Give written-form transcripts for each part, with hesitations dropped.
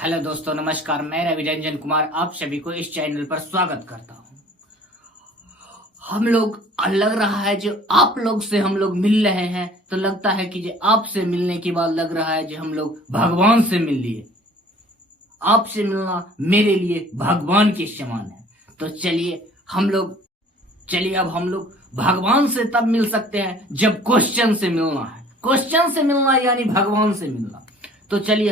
Hello दोस्तों, नमस्कार। मैं रवि रंजन कुमार आप सभी को इस चैनल पर स्वागत करता हूं। हम लोग लग रहा है जो आप लोग से हम लोग मिल रहे हैं तो लगता है कि जो आपसे मिलने के बाद लग रहा है जो हम लोग भगवान से मिल लिए। आपसे मिलना मेरे लिए भगवान के समान है। तो चलिए अब हम लोग भगवान से तब मिल सकते हैं जब क्वेश्चन से मिलना है। क्वेश्चन से मिलना यानी भगवान से मिलना। तो चलिए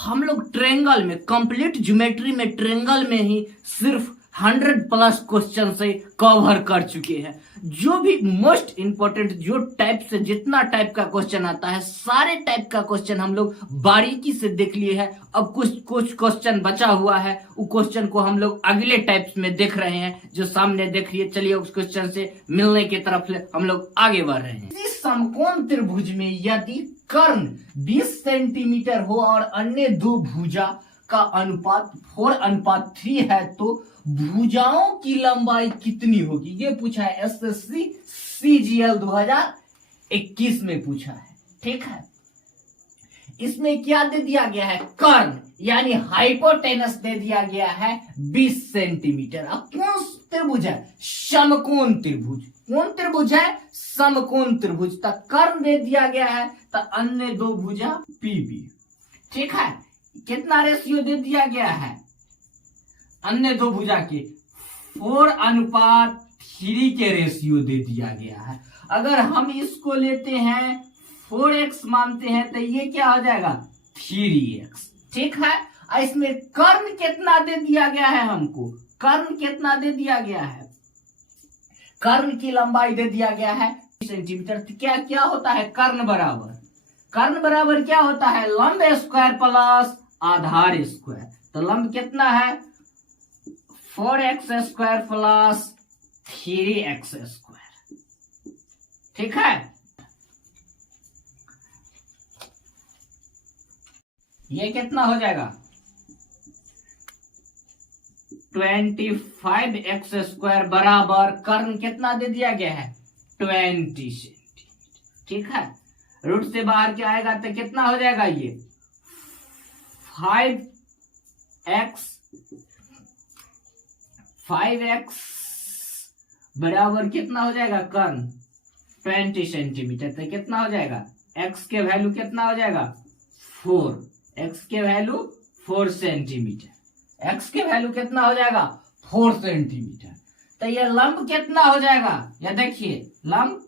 हम लोग ट्रेंगल में, कंप्लीट ज्योमेट्री में, ट्रेंगल में ही सिर्फ 100+ क्वेश्चन से कवर कर चुके हैं। जो भी मोस्ट इंपोर्टेंट जो टाइप से जितना टाइप का क्वेश्चन आता है सारे टाइप का क्वेश्चन हम लोग बारीकी से देख लिए हैं। अब कुछ क्वेश्चन बचा हुआ है, वो क्वेश्चन को हम लोग अगले टाइप्स में देख रहे हैं जो सामने देख लिए। चलिए उस क्वेश्चन से मिलने की तरफ हम लोग आगे बढ़ रहे हैं। इस समकोण त्रिभुज में यदि कर्ण 20 सेंटीमीटर हो और अन्य दो भुजा का अनुपात 4:3 है तो भुजाओं की लंबाई कितनी होगी? ये पूछा है एसएससी सीजीएल 2021 में पूछा है। ठीक है, इसमें क्या दे दिया गया है? कर्ण यानी हाइपोटेनस दे दिया गया है 20 सेंटीमीटर। अब कौन त्रिभुज है? समकोण त्रिभुज। कौन त्रिभुज है? समकोण त्रिभुज। तक कर्ण दे दिया गया है तो अन्य दो भुजा पीबी। ठीक है, कितना रेशियो दे दिया गया है अन्य दो भुजा के? 4:3 के रेशियो दे दिया गया है। अगर हम इसको लेते हैं 4x मानते हैं तो ये क्या हो जाएगा? 3x। ठीक है, इसमें कर्ण कितना दे दिया गया है हमको? कर्ण कितना दे दिया गया है? कर्ण की लंबाई दे दिया गया है सेंटीमीटर। तो क्या होता है? कर्ण बराबर क्या होता है? लंब स्क्वायर प्लस आधार स्क्वायर। तो लंब कितना है? 4x square plus 3x square. ठीक है, ये कितना हो जाएगा? 25x स्क्वायर बराबर कर्ण कितना दे दिया गया है? 20 सेंटीमीटर। ठीक है, रूट से बाहर क्या आएगा तो कितना हो जाएगा? ये 5x बराबर कितना हो जाएगा? कर्ण 20 सेंटीमीटर। तो कितना हो जाएगा? x के वैल्यू कितना हो जाएगा? 4। x के वैल्यू 4 सेंटीमीटर। x के वैल्यू कितना हो जाएगा? 4 सेंटीमीटर। तो ये लंब कितना हो जाएगा? या देखिए लंब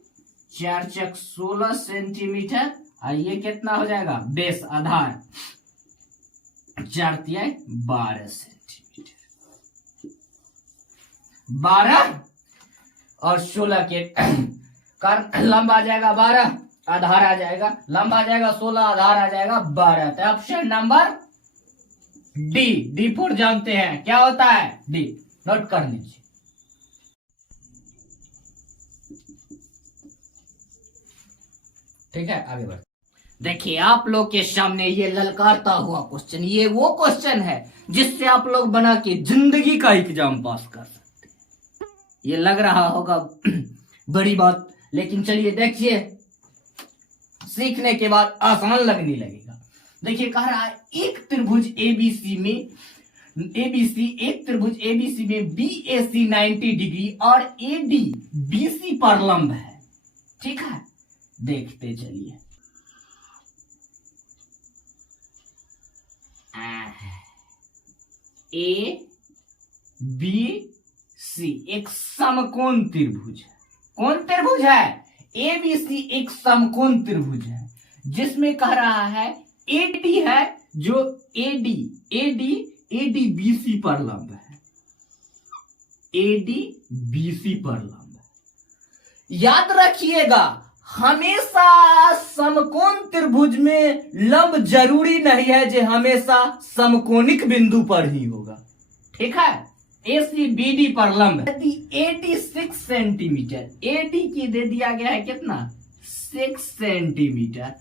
4 × 16 सेंटीमीटर और ये कितना हो जाएगा? बेस आधार 4 × 12 सेंटीमीटर। 12 और 16 के लंब आ जाएगा 12, आधार आ जाएगा, लंब आ जाएगा 16, आधार आ जाएगा 12। तो ऑप्शन नंबर डी 4 जानते हैं क्या होता है? डी नोट कर लीजिए। ठीक है, आगे बढ़। देखिए आप लोग के सामने ये ललकारता हुआ क्वेश्चन, ये वो क्वेश्चन है जिससे आप लोग बना के जिंदगी का एग्जाम पास कर सकते हैं। ये लग रहा होगा बड़ी बात, लेकिन चलिए देखिए सीखने के बाद आसान लगने लगेगा। देखिए कह रहा है एक त्रिभुज एबीसी में BAC 90 डिग्री और AD BC पर लंब है। ठीक है, देखते चलिए। ABC एक समकोण त्रिभुज है। कौन त्रिभुज है? ABC एक समकोण त्रिभुज है जिसमें कह रहा है AD है जो AD BC पर लंब है। AD BC पर लंब है। याद रखिएगा हमेशा समकोण त्रिभुज में लंब जरूरी नहीं है जो हमेशा समकोणिक बिंदु पर ही होगा। ठीक है, ACBD पर लंब यदि AD 6 सेंटीमीटर, AD की दे दिया गया है कितना? 6 सेंटीमीटर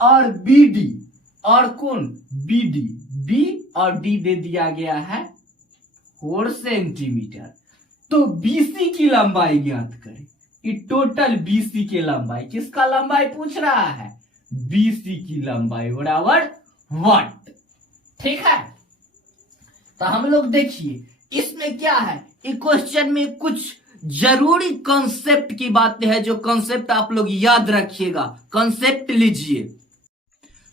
और BD और कौन? BD, B और D दे दिया गया है 4 सेंटीमीटर। तो BC की लंबाई ज्ञात करें। कि टोटल BC की लंबाई, किसका लंबाई पूछ रहा है? BC की लंबाई बराबर व्हाट? ठीक है। तो हम लोग देखिए इसमें क्या है, इस क्वेश्चन में कुछ जरूरी कॉन्सेप्ट की बातें हैं, जो कॉन्सेप्ट आप लोग याद रखिएगा। कॉन्सेप्ट लीजिए,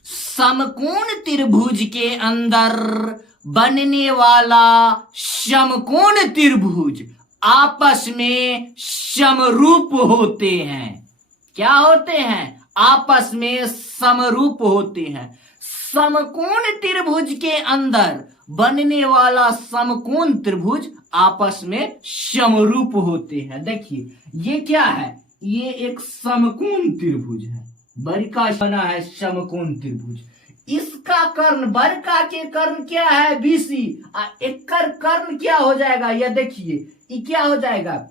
समकोण त्रिभुज के अंदर बनने वाला समकोण त्रिभुज आपस में समरूप होते हैं। क्या होते हैं? आपस में समरूप होते हैं। समकोण त्रिभुज के अंदर बनने वाला समकोण त्रिभुज आपस में समरूप होते हैं। देखिए ये क्या है, ये एक समकोण त्रिभुज है, बरका बना है समकोण त्रिभुज। इसका कर्ण, बरका के कर्ण क्या है? BC। एक कर्ण क्या हो जाएगा? यह देखिए ये क्या हो जाएगा?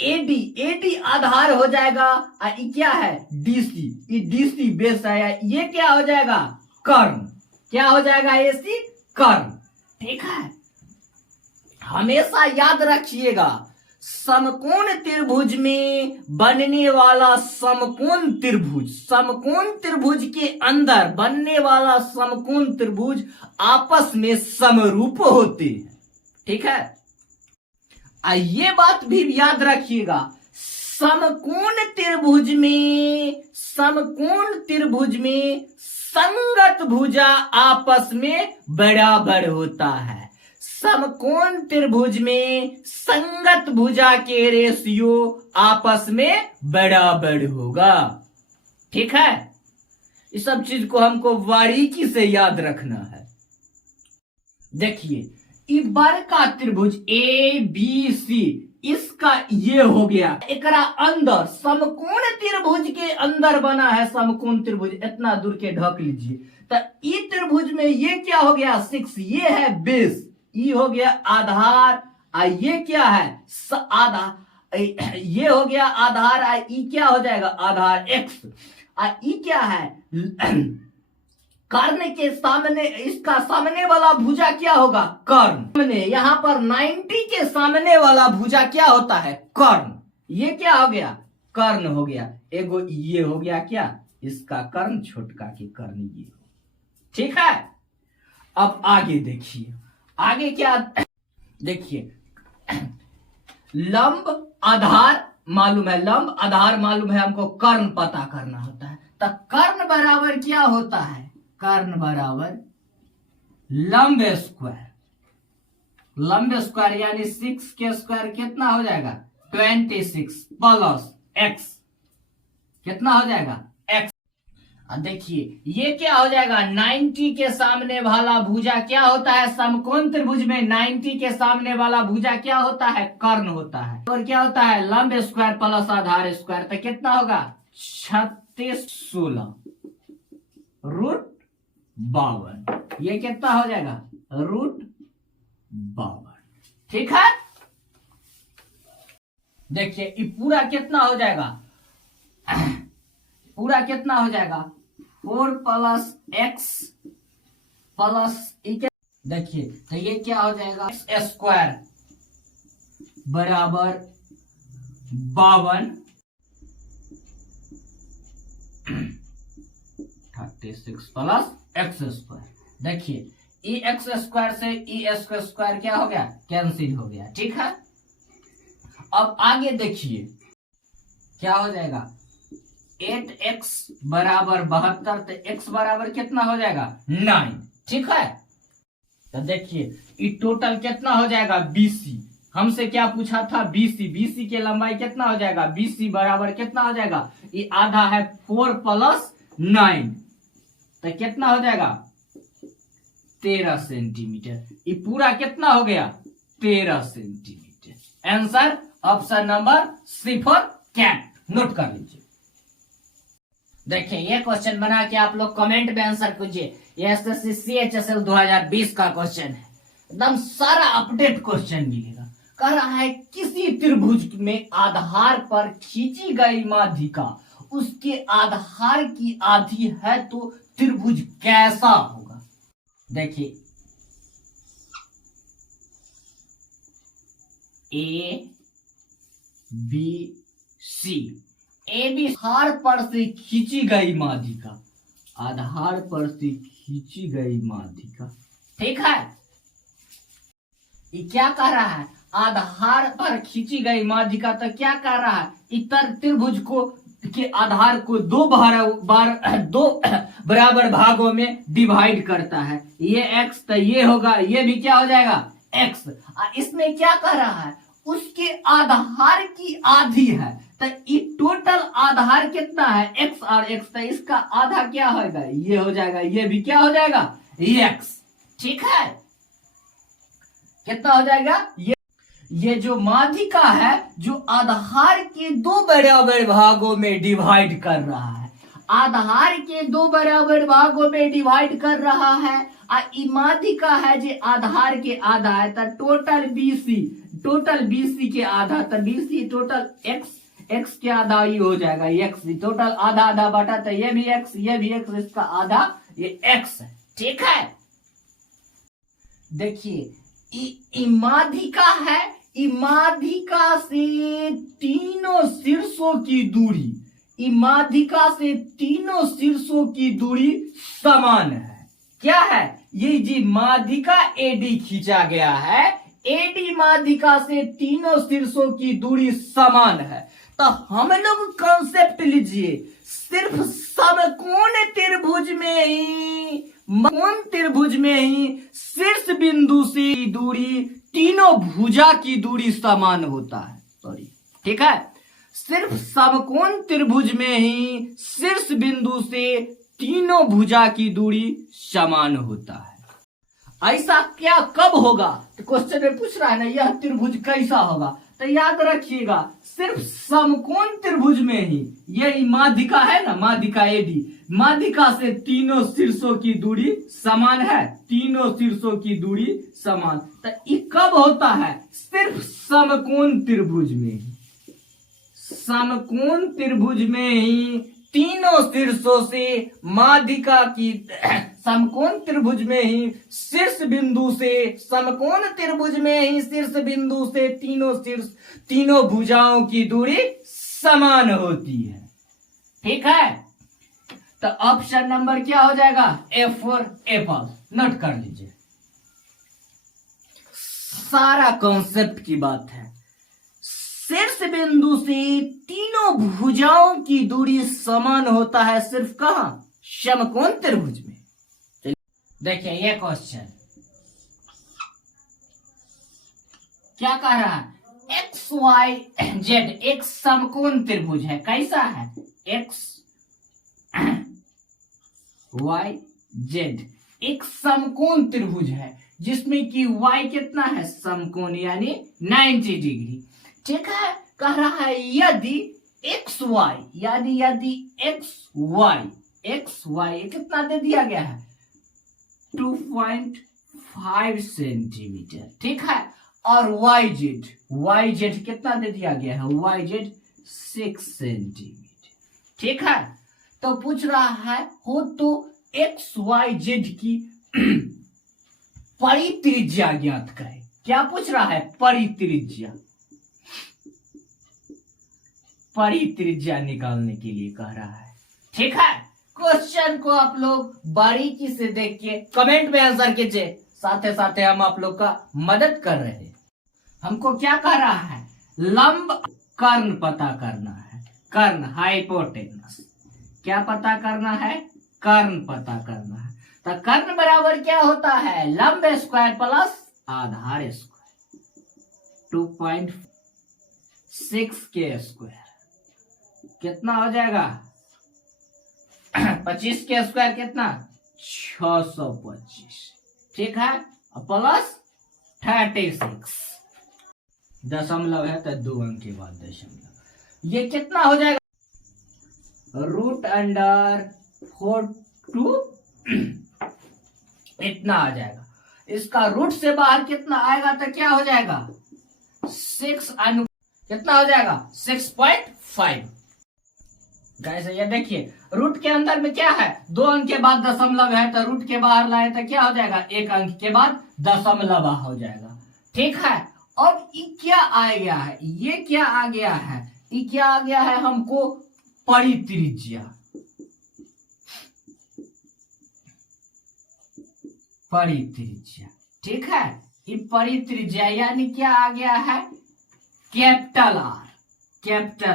AD आधार हो जाएगा। ये क्या है? DC। ये DC बेस है। ये क्या हो जाएगा? कर्ण। क्या हो जाएगा? AC कर्ण। ठीक है, हमेशा याद रखिएगा, समकोण त्रिभुज में बनने वाला समकोण त्रिभुज, समकोण त्रिभुज के अंदर बनने वाला समकोण त्रिभुज आपस में समरूप होते हैं। ठीक है, ये बात भी याद रखिएगा, समकोण त्रिभुज में संगत भुजा आपस में बराबर होता है। समकोण त्रिभुज में संगत भुजा के रेशियो आपस में बराबर होगा। ठीक है, इस सब चीज को हमको बारीकी से याद रखना है। देखिए ये बड़का त्रिभुज ABC, इसका ये हो गया, एकरा अंदर समकोण त्रिभुज के अंदर बना है समकोण त्रिभुज। इतना दूर के ढक लीजिए। तो ई त्रिभुज में ये क्या हो गया? 6। ये है बेस, ई हो गया आधार, ये क्या है? ये हो गया आधार, ई क्या हो जाएगा? आधार X। ई क्या है? कर्ण के सामने, इसका सामने वाला भुजा क्या होगा? कर्ण। यहां पर 90 के सामने वाला भुजा क्या होता है? कर्ण। ये क्या हो गया? कर्ण हो गया। एगो ये हो गया क्या? इसका कर्ण, छोटका के कर्ण ये। ठीक है, अब आगे देखिए, आगे क्या? देखिए लंब आधार मालूम है, लंब आधार मालूम है, हमको कर्ण पता करना होता है। तो कर्ण बराबर क्या होता है? कर्ण बराबर लंब स्क्वायर। लंब स्क्वायर यानी 6 के स्क्वायर कितना हो जाएगा? 26 प्लस x कितना हो जाएगा? x। देखिए ये क्या हो जाएगा? 90 के सामने वाला भुजा क्या होता है? समकोण त्रिभुज में 90 के सामने वाला भुजा क्या होता है? कर्ण होता है। और क्या होता है? लंब स्क्वायर प्लस आधार स्क्वायर। तो कितना होगा? 36 16 रूट 52। ये कितना हो जाएगा? रूट 52। ठीक है, देखिए ये पूरा कितना हो जाएगा? पूरा कितना हो जाएगा? 4 प्लस x प्लस देखिए तो ये क्या हो जाएगा? x स्क्वायर बराबर 52 36 प्लस x स्क्वायर। देखिए ई एक्स स्क्वायर से ई स्क्वायर क्या हो गया? कैंसिल हो गया। ठीक है, अब आगे देखिए क्या हो जाएगा? 8x बराबर 72। तो x बराबर कितना हो जाएगा? 9। ठीक है, तो देखिए ये टोटल कितना हो जाएगा? BC। हमसे क्या पूछा था? BC के लंबाई कितना हो जाएगा? BC बराबर कितना हो जाएगा? ये आधा है 4 प्लस 9, तो कितना हो जाएगा? 13 सेंटीमीटर। ये पूरा कितना हो गया? 13 centimetre. Answer option number C for cat. Note कर लीजिए। देखिए ये क्वेश्चन बना के आप लोग कमेंट में आंसर कीजिए। ये एसएससी CHSL 2020 का क्वेश्चन है, एकदम सारा अपडेट क्वेश्चन मिलेगा। कह रहा है किसी त्रिभुज में आधार पर खींची गई माध्यिका उसके आधार की आधी है तो त्रिभुज कैसा होगा? देखिए ABC, AB आधार पर से खींची गई माध्यिका, आधार पर से खींची गई माध्यिका। ठीक है, ये क्या कह रहा है? आधार पर खींची गई माध्यिका। तो क्या कह रहा है? इतर त्रिभुज को के आधार को दो बराबर भागों में डिवाइड करता है। ये x, तो ये होगा, ये भी क्या हो जाएगा? x। इसमें क्या कह रहा है? उसके आधार की आधी है, तो ये टोटल आधार कितना है? x और x, तो इसका आधा क्या होगा? ये हो जाएगा, ये भी क्या हो जाएगा? x। ठीक है, कितना हो जाएगा? ये जो माध्यिका है जो आधार के दो बराबर भागों में डिवाइड कर रहा है, आधार के दो बराबर भागों में डिवाइड कर रहा है। माध्यिका है जो आधार के आधा है, तो टोटल BC के आधा, तो BC टोटल x के आधा ही हो जाएगा। x टोटल आधा आधा बटा, तो ये भी x, ये भी x, इसका आधा ये x है। ठीक है, देखिए माध्यिका है, माध्यिका से तीनों शीर्षों की दूरी, माध्यिका से तीनों शीर्षों की दूरी समान है। क्या है? ये जी माध्यिका AD खींचा गया है, AD माध्यिका से तीनों शीर्षों की दूरी समान है। तो हम लोग कॉन्सेप्ट लीजिए, सिर्फ समकोण त्रिभुज में ही शीर्ष बिंदु से दूरी तीनों भुजा की दूरी समान होता है। सॉरी, ठीक है, सिर्फ समकोण त्रिभुज में ही शीर्ष बिंदु से तीनों भुजा की दूरी समान होता है। ऐसा क्या कब होगा? तो क्वेश्चन में पूछ रहा है ना, यह त्रिभुज कैसा होगा? तो याद रखिएगा, सिर्फ समकोण त्रिभुज में ही, यही माध्यिका है ना, माध्यिका AD, माध्यिका से तीनों शीर्षों की दूरी समान है, तीनों शीर्षों की दूरी समान। तो ये कब होता है? सिर्फ समकोण त्रिभुज में ही, समकोण त्रिभुज में ही तीनों शीर्षों से माध्यिका की, समकोण त्रिभुज में ही शीर्ष बिंदु से, समकोण त्रिभुज में ही शीर्ष बिंदु से तीनों भुजाओं की दूरी समान होती है। ठीक है, तो ऑप्शन नंबर क्या हो जाएगा? A4 Apple. नोट कर लीजिए, सारा कॉन्सेप्ट की बात है। शीर्ष बिंदु से तीनों भुजाओं की दूरी समान होता है, सिर्फ कहां? समकोण त्रिभुज में। देखिए ये क्वेश्चन क्या कह रहा है? XYZ एक समकोण त्रिभुज है। कैसा है? XYZ एक समकोण त्रिभुज है, जिसमें कि Y कितना है? समकोण, यानी 90 डिग्री। ठीक है, कह रहा है यदि XY, यदि XY कितना दे दिया गया है? 2.5 सेंटीमीटर। ठीक है, और YZ कितना दे दिया गया है? YZ 6 centimetre. ठीक है, तो पूछ रहा है हो तो XYZ की परित्रिज्या ज्ञात करें। क्या पूछ रहा है? परित्रिज्या निकालने के लिए कह रहा है। ठीक है, क्वेश्चन को आप लोग बारीकी से देख के कमेंट में आंसर कीजिए, साथ साथ हम आप लोग का मदद कर रहे हैं। हमको क्या कह रहा है? लंब कर्ण पता करना है, कर्ण हाइपोटेनस। क्या पता करना है? कर्ण पता करना है। तो कर्ण बराबर क्या होता है? लंब स्क्वायर प्लस आधार स्क्वायर, 2.6 के स्क्वायर। कितना हो जाएगा? 25 के स्क्वायर कितना? 625। ठीक है, प्लस 36 दशमलव है, तो 2 अंक के बाद दशमलव। ये कितना हो जाएगा? √4 इतना आ जाएगा। इसका रूट से बाहर कितना आएगा? तो क्या हो जाएगा? 6 कितना हो जाएगा? 6.5। कैसे? ये देखिए, रूट के अंदर में क्या है? 2 अंक के बाद दशमलव है, तो रूट के बाहर लाए तो क्या हो जाएगा? 1 अंक के बाद दशमलव हो जाएगा। ठीक है, अब ये क्या आ गया है? ये क्या आ गया है? ये क्या आ गया है? हमको परित्रिज्या, परित्रिज्या। ठीक है, ये परित्रिज्या यानी क्या आ गया है, कैपिटल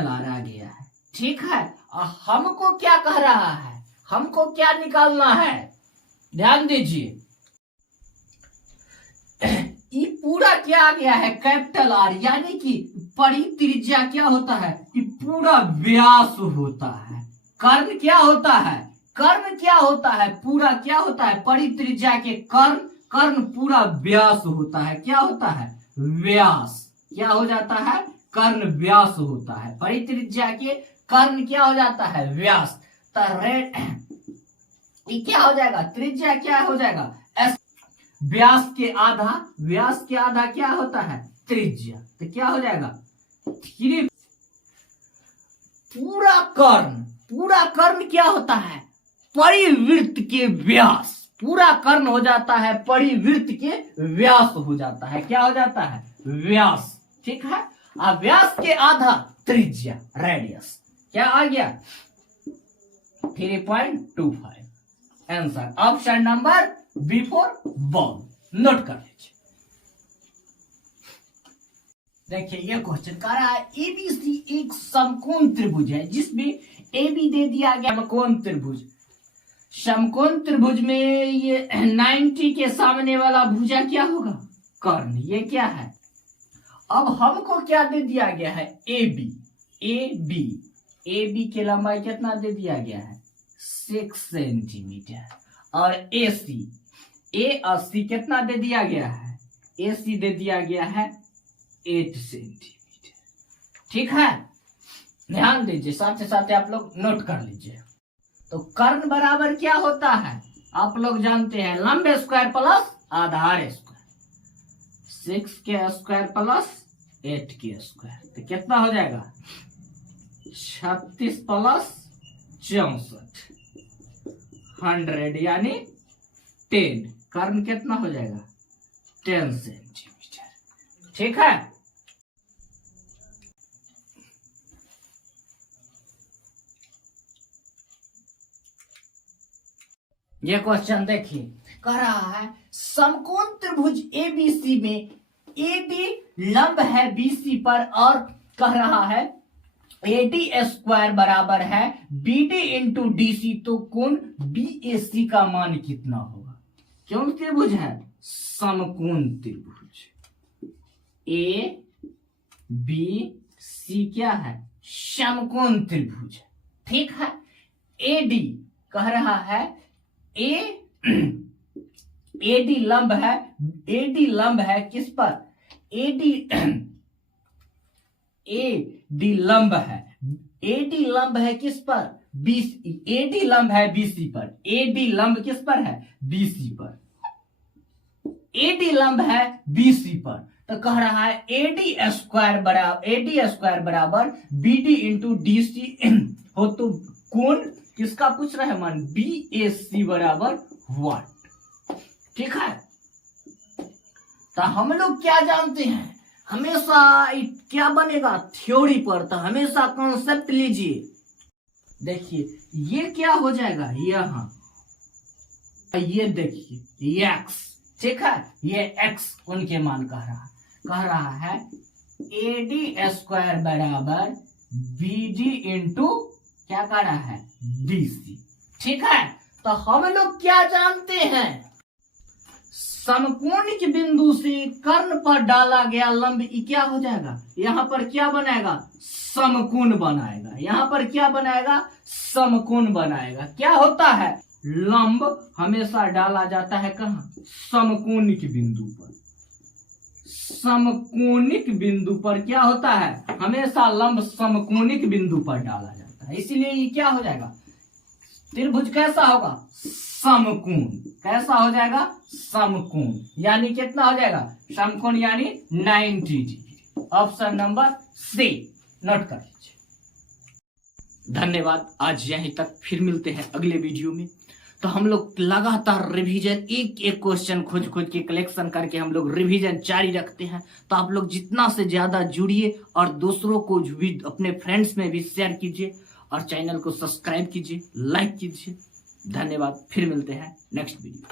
आर आ गया है। ठीक है, और हमको क्या कह रहा है, हमको क्या निकालना है, ध्यान दीजिए, ये पूरा क्या आ गया है, कैपिटल आर, यानी कि परित्रिज्या क्या होता है, ये पूरा व्यास होता है। कर्ण क्या होता है, कर्ण क्या होता है, पूरा क्या होता है, परित्रिज्या के कर्ण पूरा व्यास होता है। क्या होता है, व्यास। क्या हो जाता है, कर्ण व्यास होता है। परित्रिज्या के कर्ण क्या हो जाता है, व्यास। तो ये क्या हो जाएगा, त्रिज्या क्या हो जाएगा, एस। व्यास के आधा क्या होता है, त्रिज्या। तो क्या हो जाएगा, पूरा कर्ण क्या होता है, परिवृत्त के व्यास। पूरा कर्ण हो जाता है परिवृत्त के व्यास हो जाता है। क्या हो जाता है, व्यास। ठीक है, अब व्यास के आधा त्रिज्या, रेडियस। क्या आ गया, 3.25। Answer option number B for ball. Note कर लीजिए। देखिए ये क्वेश्चन कर रहा है एबीसी एक समकोण त्रिभुज है जिसमें एबी दे दिया गया समकोण त्रिभुज। समकोण त्रिभुज में ये 90 के सामने वाला भुजा क्या होगा, कर्ण। ये क्या है, अब हमको क्या दे दिया गया है, एबी की लंबाई कितना दे दिया गया है, 6 सेंटीमीटर। और AC कितना दे दिया गया है, AC दे दिया गया है 8 सेंटीमीटर। ठीक है, ध्यान दीजिए, साथ साथ आप लोग नोट कर लीजिए। तो कर्ण बराबर क्या होता है, आप लोग जानते हैं, लंब स्क्वायर प्लस आधार स्क्वायर। 6 के स्क्वायर प्लस 8 के स्क्वायर, तो कितना हो जाएगा, 36 प्लस 64, 100 यानी 10। कर्ण कितना हो जाएगा, 10 सेंटीमीटर। ठीक है, ये क्वेश्चन देखिए, कह रहा है समकोण त्रिभुज एबीसी में एडी लंब है बीसी पर और कह रहा है एडी स्क्वायर बराबर है बीडी इंटू डीसी। तो कोण बीएसी का मान कितना होगा। कौन त्रिभुज है, समकोण त्रिभुज। ए बी सी क्या है, समकोण त्रिभुज। ठीक है, एडी कह रहा है एडी लंब है किस पर, एडी लंब है किस पर, एडी लंब है बीसी पर। एडी लंब किस पर है, बीसी पर। एडी लंब है बीसी पर, तो कह रहा है एडी स्क्वायर बराबर बीडी इंटू डीसी हो। तो कोण किसका पूछ रहा है मान, BAC बराबर 1। ठीक है, तो हम लोग क्या जानते हैं, हमेशा क्या बनेगा थ्योरी पर, तो हमेशा कॉन्सेप्ट लीजिए। देखिए ये क्या हो जाएगा, यहां ये देखिए x। ठीक है, ये x उनके मान कह रहा है AD स्क्वायर बराबर BD इंटू क्या कह रहा है, DC। ठीक है, तो हम लोग क्या जानते हैं, समकोणिक बिंदु से कर्ण पर डाला गया लंब क्या हो जाएगा, यहां पर क्या बनाएगा, समकोण बनाएगा। यहां पर क्या बनाएगा, समकोण बनाएगा। क्या होता है, लंब हमेशा डाला जाता है कहां, समकोणिक बिंदु पर। समकोणिक बिंदु पर क्या होता है, हमेशा लंब समकोणिक बिंदु पर डाला जाता है। इसीलिए ये क्या हो जाएगा, त्रिभुज कैसा होगा, समकोण। कैसा हो जाएगा, समकोण। यानी कितना हो जाएगा, समकोण यानी 90 degree. Option number C note कर लीजिए। धन्यवाद, आज यहीं तक, फिर मिलते हैं अगले वीडियो में। तो हम लोग लगातार रिवीजन, एक एक क्वेश्चन खोज के कलेक्शन करके हम लोग रिवीजन जारी रखते हैं। तो आप लोग जितना से ज्यादा जुड़िए और दूसरों को भी अपने फ्रेंड्स में भी शेयर कीजिए और चैनल को सब्सक्राइब कीजिए, लाइक कीजिए। धन्यवाद, फिर मिलते हैं नेक्स्ट वीडियो।